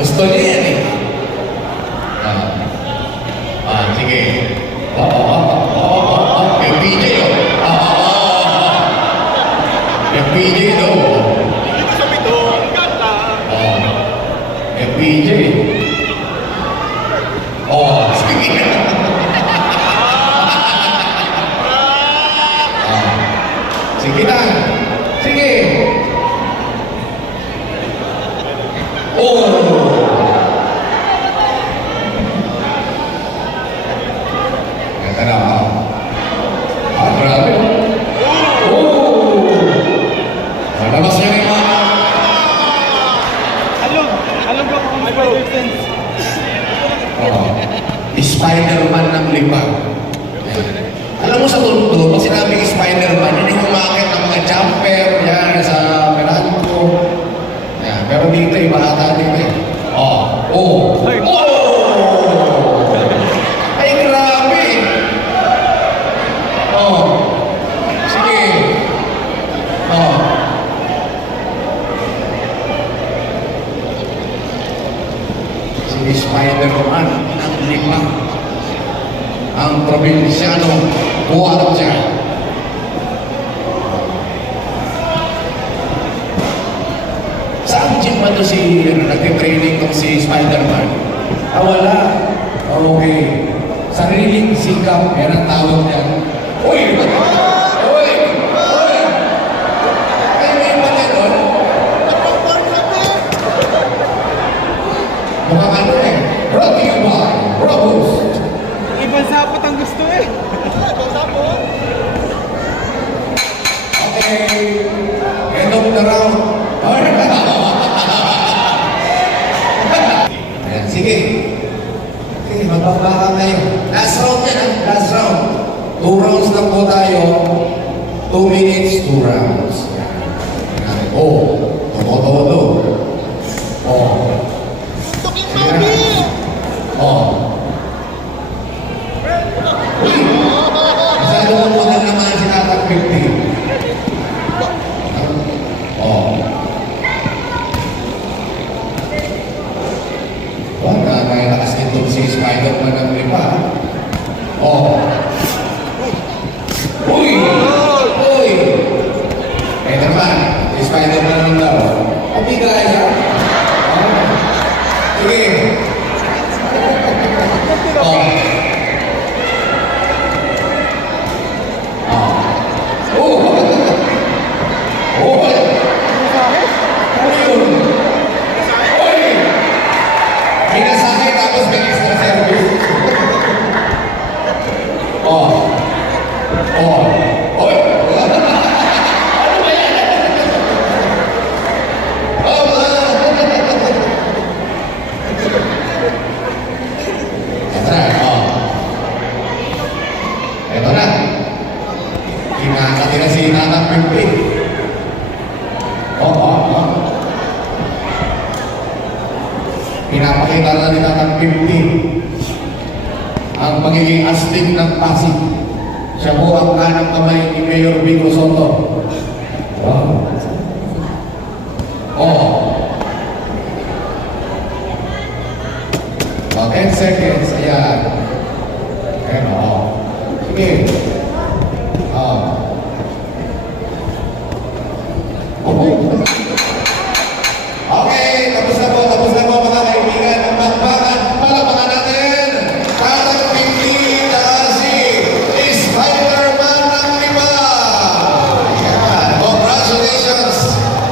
Gusto niya yan eh. Ah, ah sige. Oo, oo, oo, oo, oo. Yung PJ oh. Ah, ah, ah, ah. Yung PJ daw. Dito sa pito, ang ganda. Oh. Yung PJ. Oh, sige. ah. Sige na. Sige. Oh. Ganda na ah. Ah, grabe. Oh. Malabas niya yung mga Halog! Halog ako ang spider sense. Spider-Man ng lima. Alam mo sa tundo, pag sinabing Spider-Man, yun yung umakit ng mga jumper, yan, sa Meralco. Yan. Pero dito, iba ata dito eh. Oh. Oh. Ay. Oh! Ay, grabe! Oh. Sige. Oh. Si Spider-Man ng lima. Ang probinsyano Guardia. Saan gym ba to si, ano, nagtitraining tong si Spider-Man? Ah, wala. Okay. Sariling sikap, yan ang tawag niya. Uy! Uy! Uy! Ay, may doon. Mukhang Ang gusto eh. Okay. End of the round. Ayan, sige. Sige, mababa ka ngayon. Last round yan, ah. Last round. Two rounds na po tayo. Two minutes, two rounds. Oh, todo-todo. Oh. Sige na. Oh. Uy! Masyado mo mo na naman sinatag 50. Oh. Wag na, may lakas nito si Spider-Man ng lima. Oh. Uy! Uy! Eh naman, Spider-Man ng daw. Pabigay siya. Oh. Sige. Oh. Oh. 15 ang magiging astig ng Pasig. Siya po ang kanang kamay ni Mayor Vico Soto. Wow. Oh. Oh, 10 seconds. Ayan. Ayan, oh. Sige. Oh. Oh.